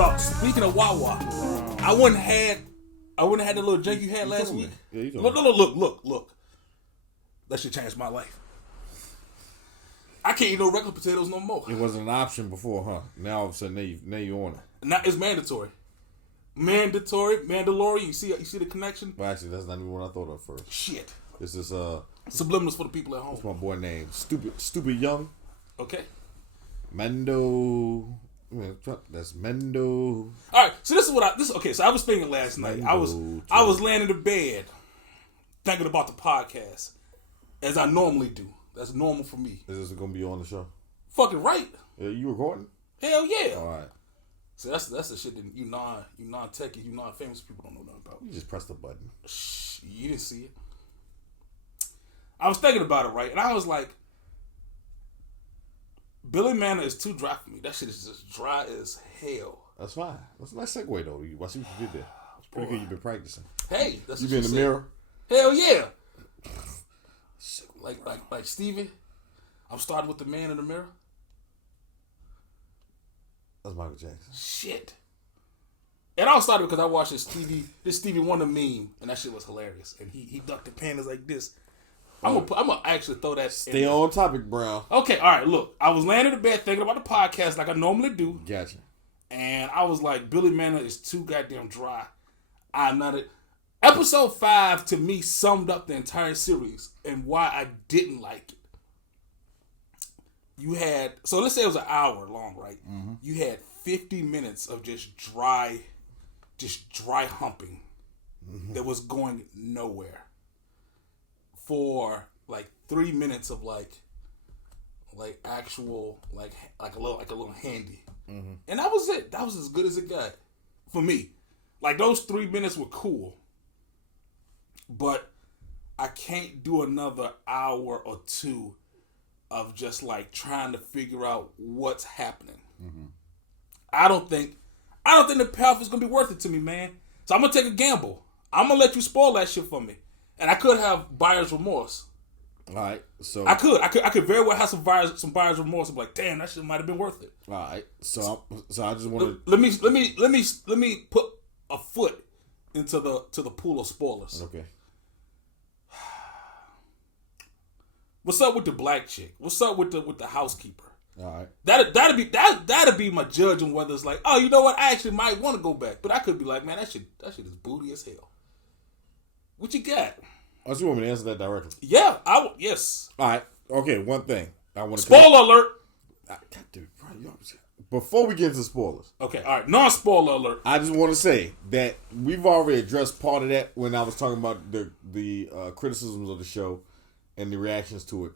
Dog, speaking of Wawa, I wouldn't have had the little drink you had last week. Yeah, you Look. That should change my life. I can't eat no regular potatoes no more. It wasn't an option before, huh? Now all of a sudden, now you're on it. Now it's mandatory. Mandalorian. You see the connection? Well, actually, that's not even what I thought of first. Shit. This is subliminals for the people at home. What's my boy name? Stupid Young. Okay. Mendo. That's Mendo. All right. So this is what okay. So I was thinking last night. I was laying in the bed thinking about the podcast as I normally do. That's normal for me. Is this gonna be on the show? Fucking right. You recording? Hell yeah. All right. So that's the shit that you non-techie, you non-famous people don't know nothing about. You just press the button. Shh, you didn't see it. I was thinking about it, right? And I was like, BLY MANOR is too dry for me. That shit is just dry as hell. That's fine. That's a nice segue, though. I see what you did there. It's pretty good. You've been practicing. Hey, that's you what been in the mirror? Hell yeah. Like Stevie, I'm starting with the man in the mirror. That's Michael Jackson. Shit. It all started because I watched this Stevie Wonder meme, and that shit was hilarious. And he ducked the panties like this. I'm gonna actually throw that. Stay on topic, Brown. Okay, all right. Look, I was laying in the bed thinking about the podcast like I normally do. Gotcha. And I was like, BLY MANOR is too goddamn dry. I nutted. Episode 5 to me summed up the entire series and why I didn't like it. You had, so let's say it was an hour long, right? Mm-hmm. You had 50 minutes of just dry humping that was going nowhere. For like 3 minutes of like actual like a little handy. Mm-hmm. And that was it. That was as good as it got for me. Like those 3 minutes were cool. But I can't do another hour or two of just like trying to figure out what's happening. Mm-hmm. I don't think the payoff is gonna be worth it to me, man. So I'm gonna take a gamble. I'm gonna let you spoil that shit for me, and I could have buyer's remorse. All right, so I could very well have some buyer's remorse. I'm like, damn, that shit might have been worth it. All right, so I just want to let me put a foot into the pool of spoilers. Okay. What's up with the black chick? What's up with the housekeeper? All right. That'd be my judge on whether it's like, oh, you know what? I actually might want to go back, but I could be like, man, that shit is booty as hell. What you got? Oh, so you want me to answer that directly? Yeah, yes. All right. Okay. One thing I want to spoiler alert. Before we get into spoilers. Okay. All right. Non-spoiler alert. I just want to say that we've already addressed part of that when I was talking about the criticisms of the show and the reactions to it,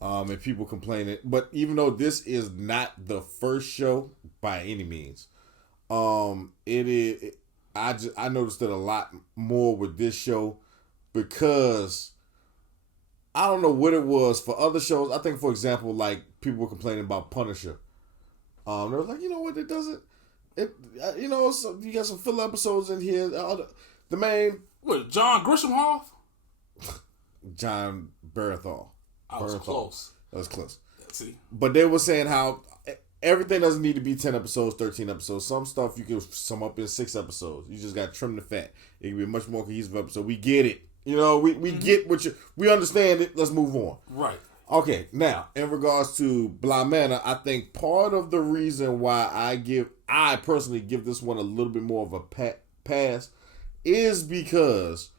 and people complaining. But even though this is not the first show by any means, it is. I noticed it a lot more with this show because I don't know what it was for other shows. I think, for example, like people were complaining about Punisher. They were like, you know what? It doesn't. So you got some filler episodes in here. The main John Grishamhoff. John Bernthal. I was close. That was close. See? But they were saying how everything doesn't need to be 10 episodes, 13 episodes. Some stuff you can sum up in 6 episodes. You just got to trim the fat. It can be a much more cohesive episode. We get it. We mm-hmm. get what we understand it. Let's move on. Right. Okay, now, in regards to BLY MANOR, I think part of the reason why I personally give this one a little bit more of a pass is because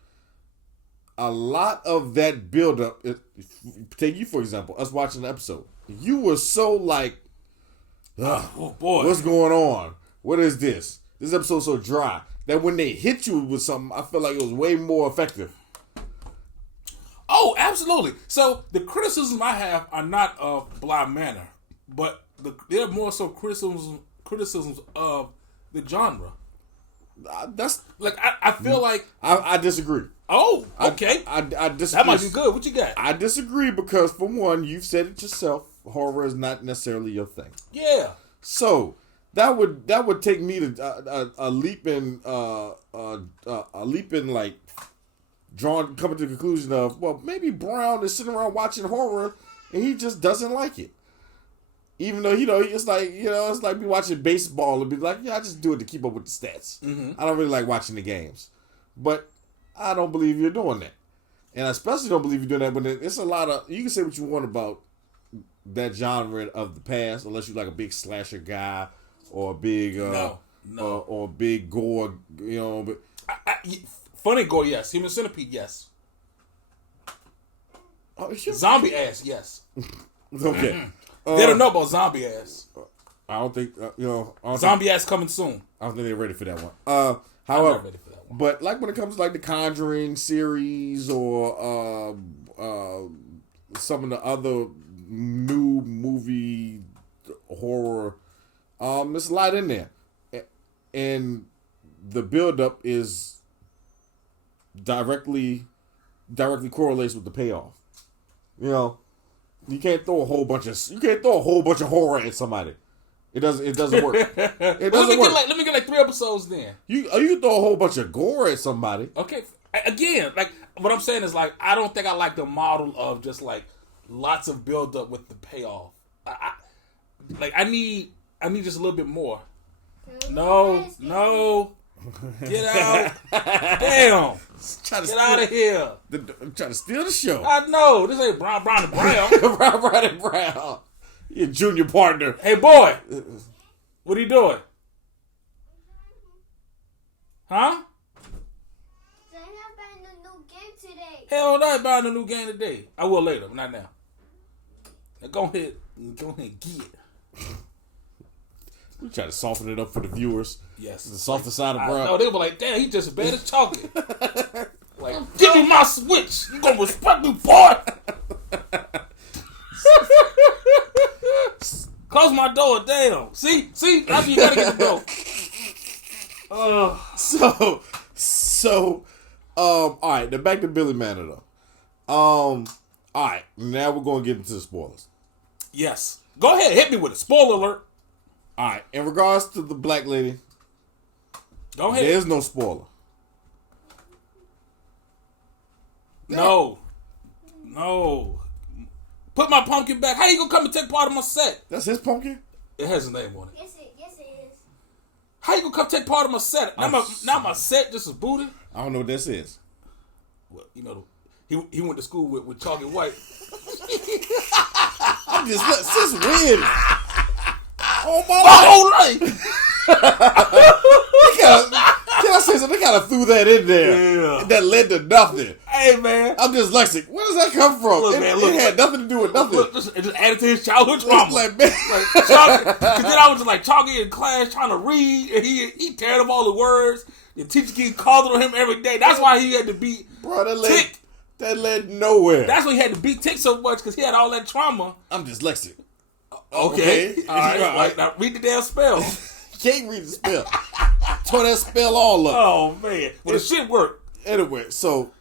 a lot of that buildup, take you for example, us watching the episode, you were so like, oh boy, what's going on? What is this? This episode's so dry that when they hit you with something, I feel like it was way more effective. Oh, absolutely. So the criticisms I have are not of BLY MANOR, but they're more so criticisms of the genre. That's like I feel like I disagree. Oh, okay. I disagree. That might be good. What you got? I disagree because, for one, you've said it yourself. Horror is not necessarily your thing. Yeah. So that would take me to a leap in like coming to the conclusion of, well, maybe Brown is sitting around watching horror and he just doesn't like it. Even though, it's like, it's like me watching baseball and be like, I just do it to keep up with the stats. I don't really like watching the games. But I don't believe you're doing that. And I especially don't believe you're doing that when it's a lot of, you can say what you want about that genre of the past, unless you're like a big slasher guy or a big, or big gore, but. Funny gore, yes. Human Centipede, yes. Zombie ass, yes. Okay. They don't know about zombie ass. I don't think zombie ass coming soon. I don't think they're ready for that one. I'm However, not ready for that one. but like when it comes to like the Conjuring series or some of the other new movie horror, there's a lot in there, and the build-up is directly correlates with the payoff. You can't throw a whole bunch of horror at somebody. It doesn't work. It doesn't work. Let me get like 3 episodes then. You can throw a whole bunch of gore at somebody. Okay. Again, like what I'm saying is like I don't think I like the model of just like lots of build up with the payoff. I need just a little bit more. No. Get out. Damn. Get out of here. I'm trying to steal the show. I know. This ain't Brown and Brown. Brown and Brown. Your junior partner. Hey, boy. What are you doing? Huh? They're not buying a new game today. Hell no, I ain't buying a new game today. I will later, but not now. Now go ahead and get it. We try to soften it up for the viewers. Yes. The softer side of Brown. No, they were like, damn, he just as bad as chocolate. Like, give me my Switch. You gonna respect me, boy? Close my door, damn. See, that's when you gotta get the door. So, all right. Then back to Billy Manor though. All right. Now we're gonna get into the spoilers. Yes. Go ahead, hit me with it. Spoiler alert. All right. In regards to the black lady, go ahead. There's no spoiler. No. Put my pumpkin back. How you gonna come and take part of my set? That's his pumpkin? It has a name on it. Yes, it is. How you gonna come take part of my set? Now my set just is booted? I don't know what this is. Well, he went to school with Chalky White. I'm just since when? Oh my whole life. Can I say something? They kind of threw that in there. Yeah. That led to nothing. Hey, man. I'm dyslexic. Where does that come from? Look, It had nothing to do with nothing. It just added to his childhood trauma. Like, man. Cause then I was just like Chalky in class trying to read, and he teared up all the words. The teacher keeps calling on him every day. That's why he had to beat Tick. That led nowhere. That's why he had to beat Tick so much, because he had all that trauma. I'm dyslexic. Okay. All right. Now read the damn spell. Can't read the spell. Tore that spell all up. Oh, man. Well, the shit worked. Anyway, so,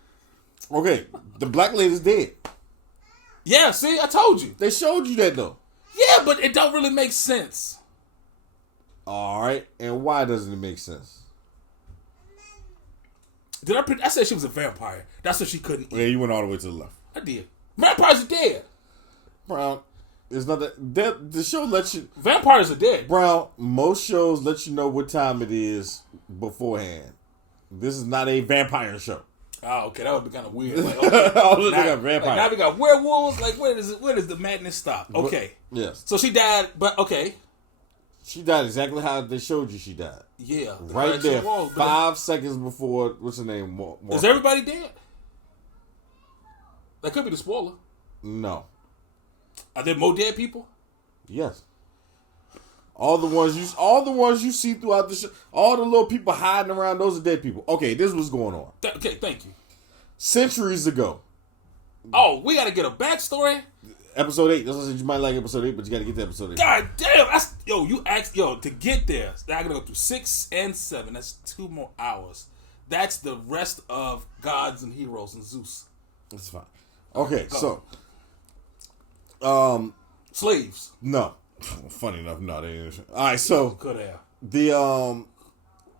okay. The black lady's dead. Yeah, see? I told you. They showed you that, though. Yeah, but it don't really make sense. All right. And why doesn't it make sense? I said she was a vampire. That's what she couldn't eat. Yeah, you went all the way to the left. I did. Vampires are dead. Brown, it's not that the show lets you. Vampires are dead. Brown, most shows let you know what time it is beforehand. This is not a vampire show. Oh, okay, that would be kind of weird. Like, okay, now we got werewolves. Like, where does the madness stop? Okay, yes. So she died, but okay, she died exactly how they showed you she died. Yeah, right there, 5 seconds before. What's her name? Is everybody dead? That could be the spoiler. No. Are there more dead people? Yes. All the ones you see throughout the show, all the little people hiding around, those are dead people. Okay, this is what's going on. Okay, thank you. Centuries ago. Oh, we got to get a backstory? Episode 8. That's what I said. You might like episode 8, but you got to get to episode 8. God damn. To get there, I got to go through 6 and 7. That's 2 more hours. That's the rest of Gods and Heroes and Zeus. That's fine. Okay, go. So. Slaves. No. Funny enough, no. They didn't. All right, so. Could have. The,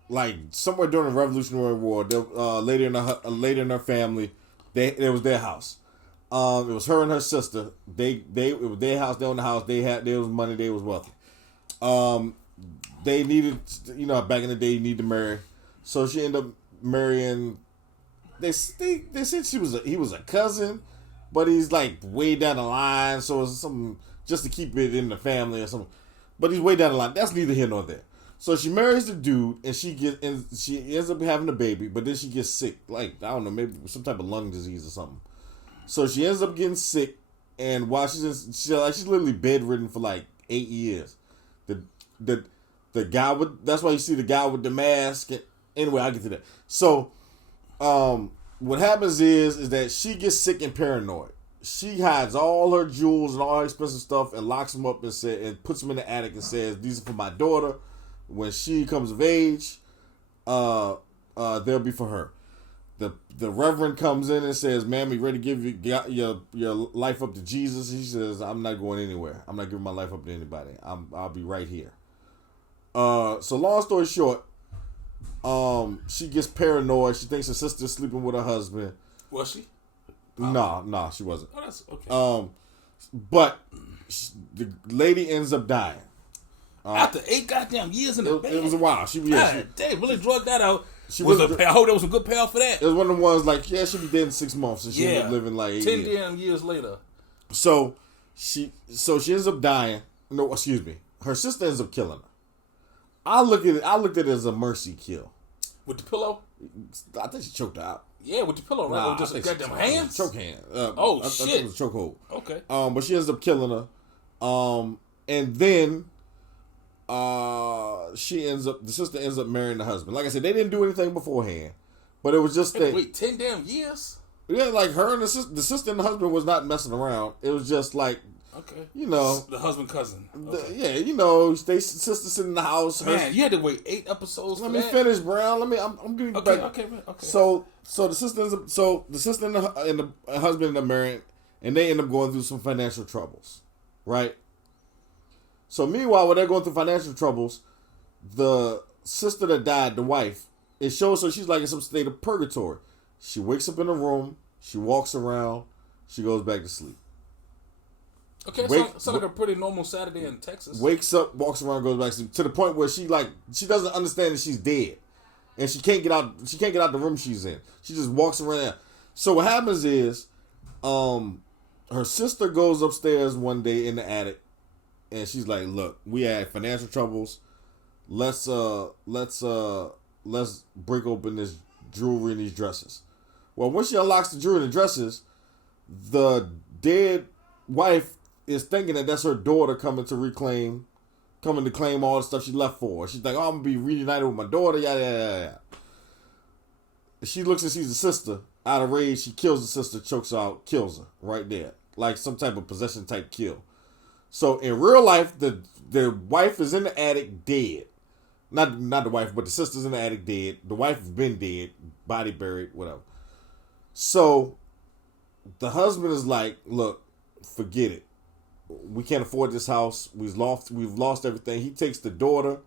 like, somewhere during the Revolutionary War, a lady and her family, it was their house. It was her and her sister. It was their house. They owned the house. There was money. They was wealthy. They needed, back in the day, you need to marry. So she ended up marrying. They said he was a cousin, but he's like way down the line. So it's something just to keep it in the family or something. But he's way down the line. That's neither here nor there. So she marries the dude, and she ends up having a baby, but then she gets sick. Like, I don't know, maybe some type of lung disease or something. So she ends up getting sick, and while she's literally bedridden for like 8 years. The guy with, that's why you see the guy with the mask. Anyway, I'll get to that. So, what happens is that she gets sick and paranoid. She hides all her jewels and all her expensive stuff and locks them up and puts them in the attic and says, "These are for my daughter. When she comes of age, they'll be for her." The reverend comes in and says, "Ma'am, you ready to give your life up to Jesus?" He says, "I'm not going anywhere. I'm not giving my life up to anybody. I'll be right here." So long story short, she gets paranoid. She thinks her sister's sleeping with her husband. Was she? No, she wasn't. Oh, that's okay. But the lady ends up dying. After 8 goddamn years in the bed. It was a while. Damn, really drugged that out. I hope there was a good payoff for that. It was one of the ones like, she'll be dead in 6 months, and she ended up living like 8 10 years. damn years later. So she ends up dying. No, excuse me. Her sister ends up killing her. I looked at it as a mercy kill. With the pillow? I think she choked her out. Yeah, with the pillow, right? Or just a goddamn hands? Choke hand. Shit. I think it was a chokehold. Okay. But she ends up killing her. And then the sister ends up marrying the husband. Like I said, they didn't do anything beforehand. But it was just that. Wait, 10 damn years? Yeah, like her and the sister and the husband was not messing around. It was just like, okay, the husband cousin. Okay. They sister sitting in the house. Man, you had to wait 8 episodes. Let me finish, Brown. I'm getting back. Okay, man. Okay. So the sister and the husband end up marrying, and they end up going through some financial troubles, right? So meanwhile, when they're going through financial troubles, the sister that died, the wife, it shows her she's like in some state of purgatory. She wakes up in a room, she walks around, she goes back to sleep. Okay, sounds like a pretty normal Saturday in Texas. Wakes up, walks around, goes back to sleep, to the point where she doesn't understand that she's dead, and she can't get out. She can't get out the room she's in. She just walks around. So what happens is, her sister goes upstairs one day in the attic, and she's like, "Look, we had financial troubles. Let's break open this jewelry and these dresses." Well, when she unlocks the jewelry and the dresses, the dead wife is thinking that that's her daughter coming to claim all the stuff she left for her. She's like, "Oh, I'm gonna be reunited with my daughter." Yada yada yada. She looks and sees the sister. Out of rage, she kills the sister, chokes her out, kills her right there, like some type of possession type kill. So in real life, the wife is in the attic dead. Not the wife, but the sister's in the attic dead. The wife has been dead, body buried, whatever. So the husband is like, "Look, forget it. We can't afford this house. We've lost everything." He takes the daughter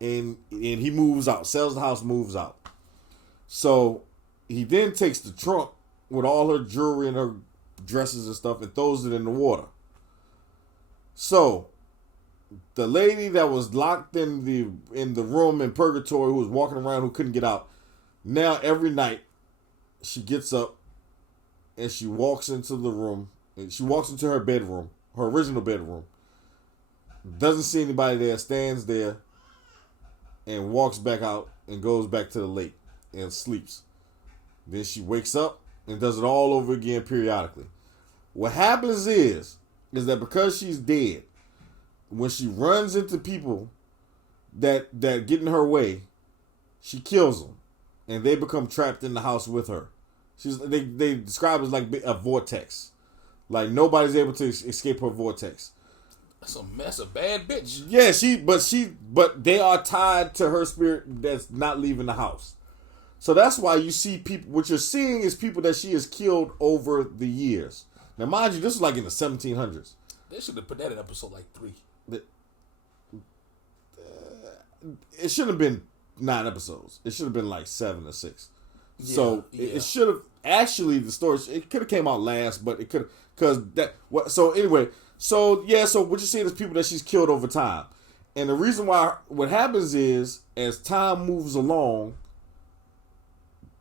and he moves out, sells the house, moves out. So he then takes the trunk with all her jewelry and her dresses and stuff and throws it in the water. So the lady that was locked in the room in purgatory, who was walking around, who couldn't get out, now every night she gets up and she walks into the room. And she walks into her bedroom, her original bedroom. Doesn't see anybody there, stands there, and walks back out and goes back to the lake and sleeps. Then she wakes up and does it all over again periodically. What happens is that because she's dead, when she runs into people that get in her way, she kills them, and they become trapped in the house with her. They describe it as like a vortex, like nobody's able to escape her vortex. That's a bad bitch. Yeah, but they are tied to her spirit that's not leaving the house. So that's why you see people. What you're seeing is people that she has killed over the years. Now, mind you, this was like in the 1700s. They should have put that in episode like 3. It shouldn't have been 9 episodes. It should have been like 7 or 6. So it should have actually the story. It could have came out last, but it could because that. What? So anyway, so yeah. So what you're seeing is people that she's killed over time, and the reason why what happens is as time moves along,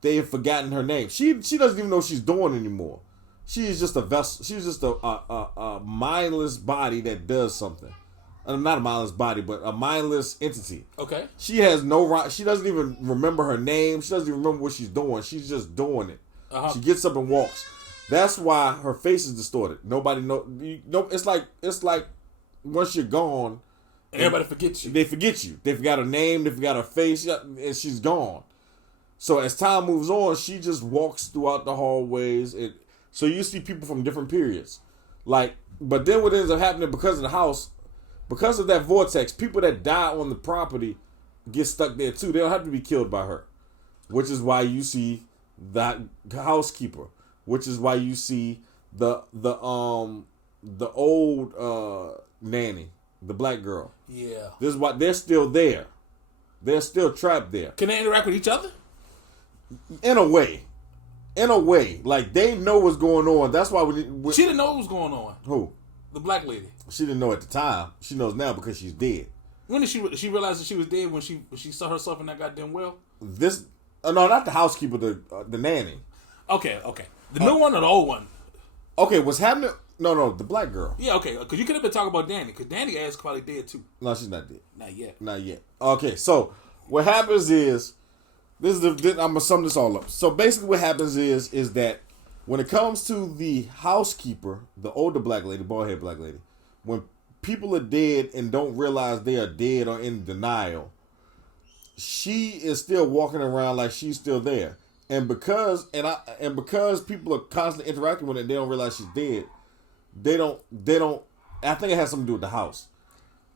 they have forgotten her name. She doesn't even know what she's doing anymore. She is just a vessel. She's just a mindless body that does something. Not a mindless body, but a mindless entity. Okay. She has no. She doesn't even remember her name. She doesn't even remember what she's doing. She's just doing it. Uh-huh. She gets up and walks. That's why her face is distorted. Nobody know. It's like once you're gone, everybody forgets you. They forget you. They forgot her name. They forgot her face, and she's gone. So as time moves on, she just walks throughout the hallways. So you see people from different periods, but then what ends up happening because of the house. Because of that vortex, people that die on the property get stuck there too. They don't have to be killed by her, which is why you see the housekeeper, which is why you see the old nanny, the black girl. Yeah, this is why they're still there. They're still trapped there. Can they interact with each other? In a way, like they know what's going on. That's why she didn't know what was going on. Who? The black lady. She didn't know at the time. She knows now because she's dead. When did she realize that she was dead? When she saw herself in that goddamn well? No, not the housekeeper, the nanny. Okay. The new one or the old one? Okay, what's happening? No, the black girl. Yeah, okay. Because you could have been talking about Danny. Because Danny ass probably dead too. No, she's not dead. Not yet. Okay, so what happens is I'm gonna sum this all up. So basically, what happens is that when it comes to the housekeeper, the older black lady, bald-headed black lady, when people are dead and don't realize they are dead or in denial, she is still walking around like she's still there. And because people are constantly interacting with her and they don't realize she's dead, they don't I think it has something to do with the house.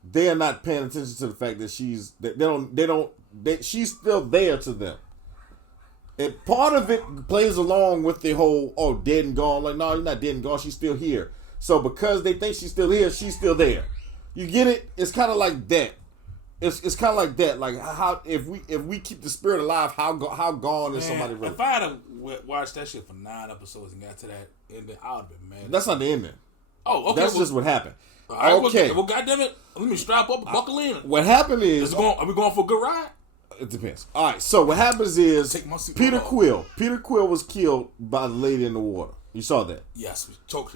They are not paying attention to the fact that she's still there to them. And part of it plays along with the whole, dead and gone. Like, no, you're not dead and gone. She's still here. So because they think she's still here, she's still there. You get it? It's kind of like that. It's kind of like that. Like how if we keep the spirit alive, how gone is somebody really? If I had watched that shit for 9 episodes and got to that ending, I would have been mad. That's not the ending. Oh, okay. That's just what happened. Right, okay. Well, goddamn it, let me strap up and buckle in. What happened is, are we going for a good ride? It depends. All right. So what happens is Peter Quill was killed by the lady in the water. You saw that? Yes.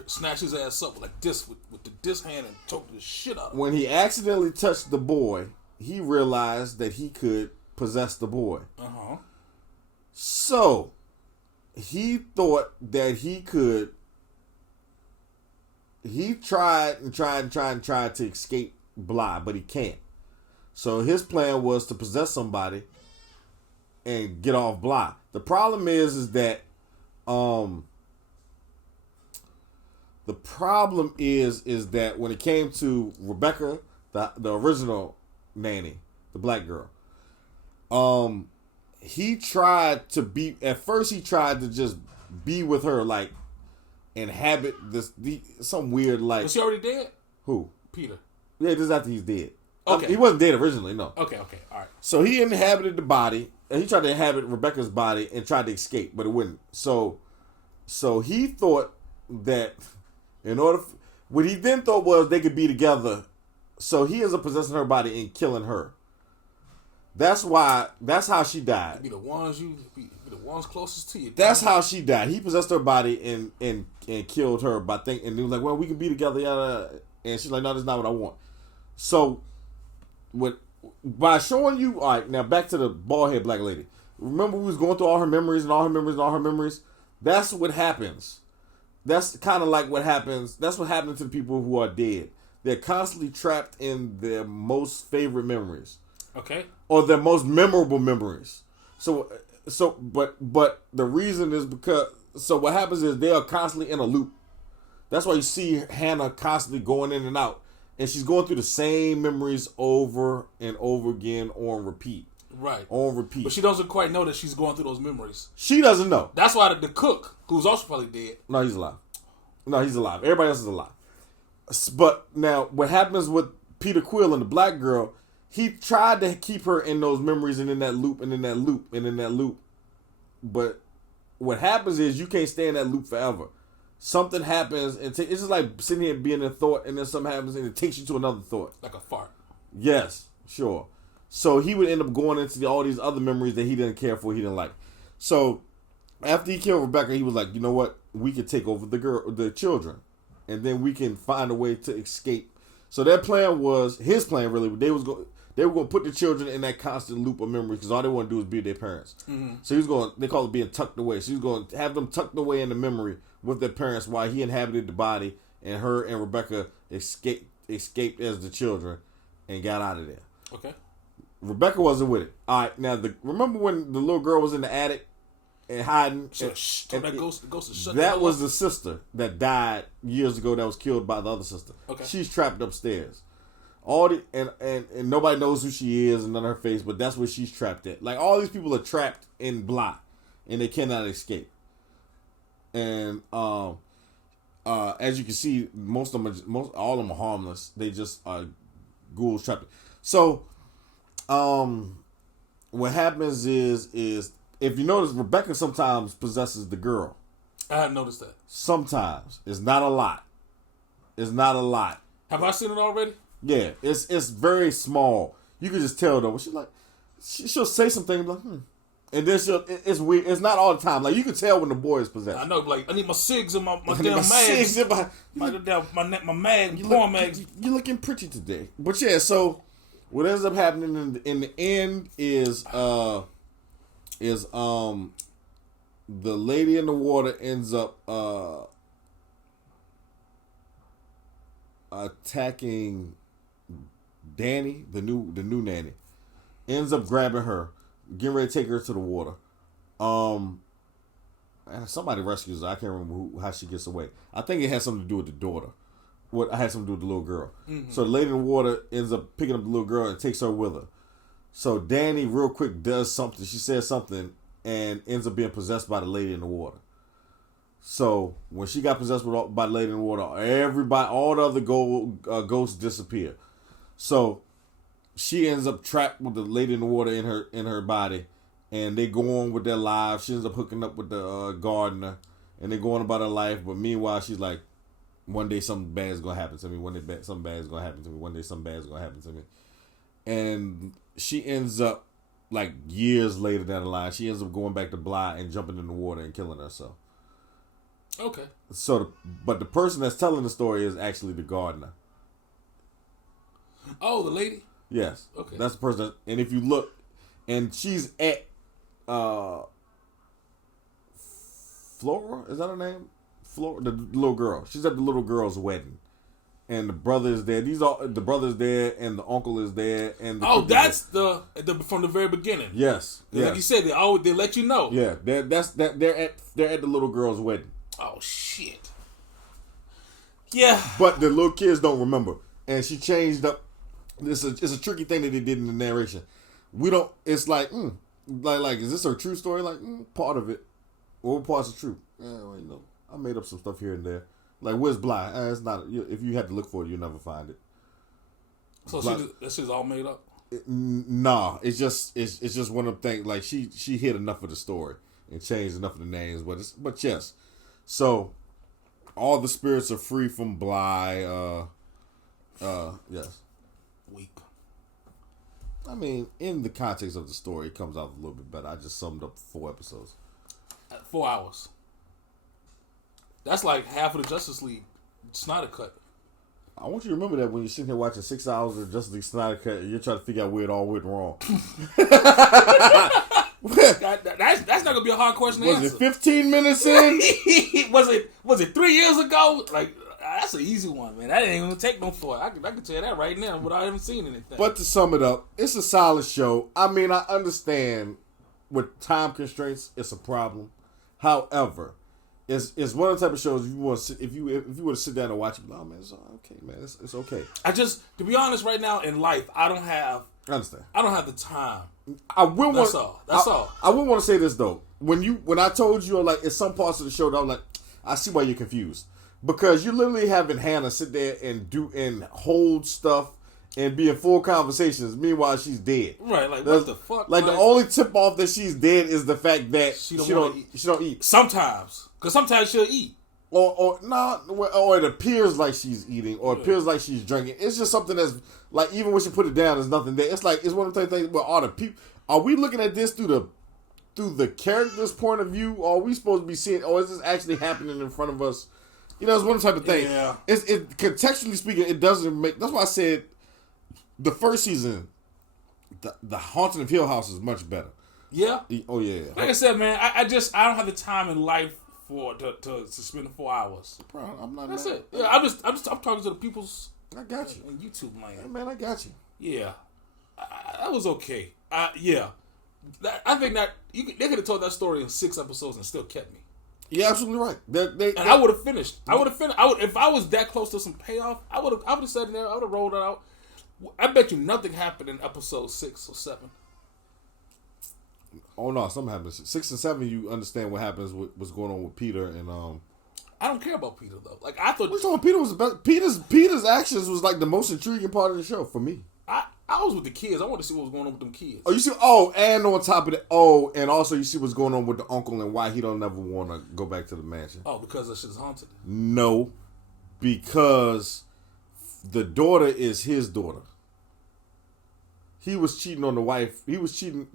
Snatched his ass up like this with the disc hand and choked the shit out of him. When he accidentally touched the boy, he realized that he could possess the boy. Uh-huh. So he thought that he could. He tried to escape BLY, but he can't. So his plan was to possess somebody and get off BLY. The problem is that when it came to Rebecca, the original nanny, the black girl, he tried to be. At first, he tried to just be with her, like inhabit some weird like. Was he already dead? Who? Peter. Yeah, this is after he's dead. Okay. He wasn't dead originally, no. Okay, all right. So he inhabited the body, and he tried to inhabit Rebecca's body and tried to escape, but it wouldn't. So he thought that what he then thought was they could be together. So he ends up possessing her body and killing her. That's how she died. Be the ones closest to you. That's how she died. He possessed her body and killed her by thinking, and he was like, well, we can be together, yada. And she's like, no, that's not what I want. So by showing you, all right, now back to the bald-headed black lady. Remember we was going through all her memories and all her memories and all her memories? That's what happens. That's kind of like what happens. That's what happens to the people who are dead. They're constantly trapped in their most favorite memories. Okay. Or their most memorable memories. But the reason is because, so what happens is they are constantly in a loop. That's why you see Hannah constantly going in and out. And she's going through the same memories over and over again on repeat. Right. On repeat. But she doesn't quite know that she's going through those memories. She doesn't know. That's why the cook, who's also probably dead. No, he's alive. Everybody else is alive. But now, what happens with Peter Quill and the black girl, he tried to keep her in those memories and in that loop and in that loop and in that loop. But what happens is you can't stay in that loop forever. Something happens, and it's just like sitting here being in thought, and then something happens, and it takes you to another thought. Like a fart. Yes, sure. So he would end up going into all these other memories that he didn't care for, he didn't like. So after he killed Rebecca, he was like, you know what? We could take over the children, and then we can find a way to escape. So their plan was, his plan really, they were going to put the children in that constant loop of memory because all they want to do is be their parents. Mm-hmm. So he was going, they call it being tucked away. So he was going to have them tucked away in the memory with their parents while he inhabited the body, and her and Rebecca escaped as the children and got out of there. Okay. Rebecca wasn't with it. All right, now remember when the little girl was in the attic and hiding? So that ghost shut that was the sister that died years ago that was killed by the other sister. Okay. She's trapped upstairs. And nobody knows who she is and none of her face, but that's where she's trapped at. Like all these people are trapped in BLY and they cannot escape. And as you can see, all of them are harmless. They just are ghouls trapped. So what happens is if you notice, Rebecca sometimes possesses the girl. I hadn't noticed that. Sometimes. It's not a lot. Have I seen it already? Yeah, it's very small. You can just tell though. She's like, she'll say something like, and then it's weird. It's not all the time. Like you can tell when the boy is possessed. I know. Like I need my cigs and my damn mags. My mag, porn mags. You're looking pretty today. But yeah, so what ends up happening in the end is the lady in the water ends up attacking Danny, the new nanny, ends up grabbing her, getting ready to take her to the water. And somebody rescues her. I can't remember how she gets away. I think it has something to do with the daughter. It had something to do with the little girl. Mm-hmm. So the lady in the water ends up picking up the little girl and takes her with her. So Danny real quick does something. She says something and ends up being possessed by the lady in the water. So when she got possessed by the lady in the water, all the other ghosts disappear. So she ends up trapped with the lady in the water in her body, and they go on with their lives. She ends up hooking up with the gardener, and they go on about her life. But meanwhile, she's like, one day something bad is gonna happen to me. One day something bad is gonna happen to me. One day something bad is gonna happen to me. And she ends up like years later down the line, she ends up going back to BLY and jumping in the water and killing herself. Okay. So, but the person that's telling the story is actually the gardener. Oh, the lady? Yes. Okay. That's the person. And if you look, and she's at Flora, is that her name? Flora, the little girl. She's at the little girl's wedding. And the brother is there. The brother is there, and the uncle is there, and that's the from the very beginning. Yes. Like you said, they let you know. Yeah, they're at the little girl's wedding. Oh shit. Yeah. But the little kids don't remember, and she changed up. It's a tricky thing that they did in the narration. We don't. It's like, like is this her true story? Like part of it, or what part's are true? Well, I made up some stuff here and there. Like, where's BLY? It's not. If you had to look for it, you'll never find it. So that shit's all made up. Nah, it's just one of them things. Like she hit enough of the story and changed enough of the names, but yes. So all the spirits are free from BLY. Yes. Weak. I mean, in the context of the story, it comes out a little bit better. I just summed up 4 episodes. 4 hours. That's like half of the Justice League Snyder Cut. I want you to remember that when you're sitting here watching 6 hours of Justice League Snyder Cut, you're trying to figure out where it all went wrong. That's not gonna be a hard question to answer. Was it 15 minutes in? was it 3 years ago? Like, that's an easy one, man. That ain't gonna take no for it. I can tell you that right now without even seeing anything. But to sum it up, it's a solid show. I mean, I understand with time constraints, it's a problem. However, it's one of the type of shows if you were to sit down and watch it, oh man, it's okay, man, it's okay. To be honest, right now in life, I understand. I don't have the time. That's all. I would want to say this though. When I told you like in some parts of the show, that I'm like, I see why you're confused. Because you're literally having Hannah sit there and hold stuff and be in full conversations. Meanwhile, she's dead. Right, like what the fuck? Like the only tip off that she's dead is the fact that she don't eat. Sometimes, because sometimes she'll eat. Or it appears like she's eating, or it appears like she's drinking. It's just something that's like, even when she put it down, there's nothing there. It's like, it's one of the things. But all the people, are we looking at this through the character's point of view, or are we supposed to be seeing, or is this actually happening in front of us? You know, it's one type of thing. Yeah. It contextually speaking, it doesn't make. That's why I said the first season, the Haunting of Hill House is much better. Yeah. Oh yeah. Like I said, man, I don't have the time in life to spend 4 hours. Bro, I'm not. That's mad. it. Yeah, I'm talking to the people's. I got you. On YouTube land. Hey, man, I got you. Yeah, that was okay. Yeah, I think that they could have told that story in 6 episodes and still kept me. Yeah, absolutely right. I would have finished. If I was that close to some payoff, I would have sat in there. I would have rolled it out. I bet you nothing happened in episode 6 or 7. Oh no, something happens. 6 and 7, you understand what happens with what's going on with Peter and I don't care about Peter though. Like I thought, Peter was the best. Peter's actions was like the most intriguing part of the show for me. I was with the kids. I wanted to see what was going on with them kids. Oh, you see? And on top of that, and also you see what's going on with the uncle and why he don't ever want to go back to the mansion. Oh, because that shit's haunted. No, because the daughter is his daughter. He was cheating on the wife. He was cheating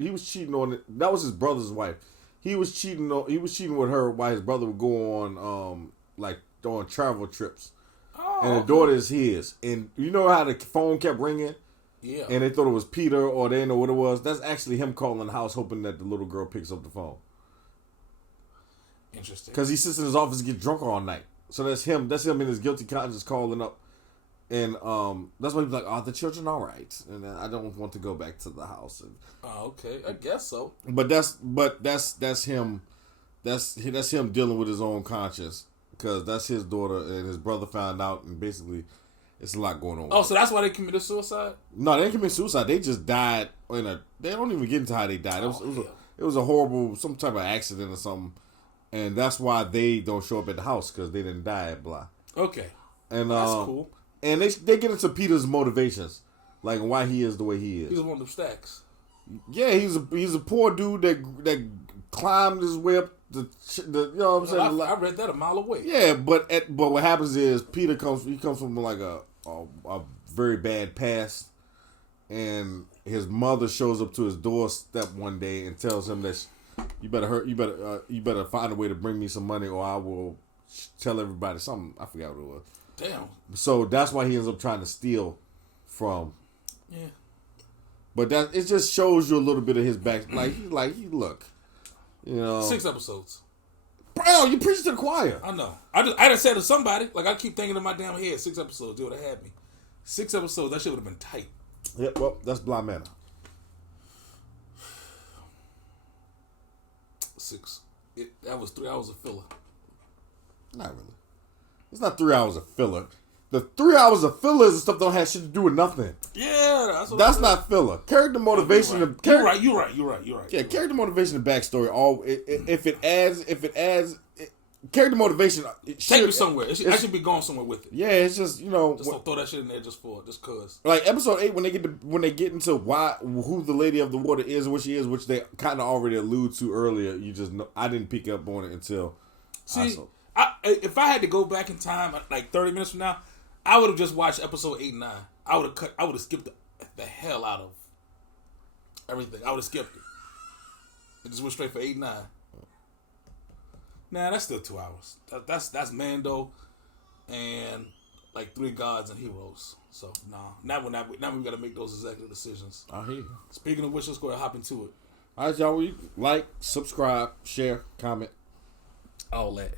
on it. That was his brother's wife. He was cheating with her while his brother would go on on travel trips. Oh, and the daughter is his. And you know how the phone kept ringing? Yeah. And they thought it was Peter, or they didn't know what it was. That's actually him calling the house, hoping that the little girl picks up the phone. Interesting. Because he sits in his office and gets drunk all night. So that's him. That's him in his guilty conscience calling up. And that's why he's like, "Oh, the children all right, and I don't want to go back to the house." And, okay, I guess so. But that's him. That's him dealing with his own conscience, because that's his daughter, and his brother found out, and basically, it's a lot going on. Oh, so that's why they committed suicide? No, they didn't commit suicide. They just died They don't even get into how they died. It was a horrible, some type of accident or something, and that's why they don't show up at the house, because they didn't die at BLY. Okay, and that's cool. And they get into Peter's motivations, like why he is the way he is. He's one of them stacks. Yeah, he's a poor dude that climbed his way up the you know what I'm saying. I read that a mile away. Yeah, but what happens is Peter comes from like a very bad past, and his mother shows up to his doorstep one day and tells him that you better find a way to bring me some money, or I will tell everybody something. I forgot what it was. Damn. So that's why he ends up trying to steal from. Yeah. But that it just shows you a little bit of his back. Like look, you know. 6 episodes. Bro, you preach to the choir. I know. I just said to somebody, like I keep thinking in my damn head, 6 episodes, they would have had me. 6 episodes, that shit would have been tight. Yep. Well, that's BLY Manor. 6. That was 3 hours of filler. Not really. It's not 3 hours of filler. The 3 hours of filler is the stuff that don't have shit to do with nothing. Yeah, that's not filler. Character motivation. You're right. Yeah, character motivation and backstory. If it adds, character motivation. Take me somewhere. I should be going somewhere with it. Yeah, it's just just don't throw that shit in there just cause. Like episode 8, when they get into who the Lady of the Water is and what she is, which they kind of already allude to earlier. You just know, I didn't pick up on it until. If I had to go back in time, like 30 minutes from now, I would have just watched episode 8 and 9. I would have skipped the hell out of everything. I would have skipped it. It just went straight for 8 and 9. Nah, that's still 2 hours. That's Mando and like 3 gods and heroes. So now we got to make those executive decisions. I hear you. Speaking of which, let's go ahead and hop into it. All right, y'all. Like, subscribe, share, comment. All that.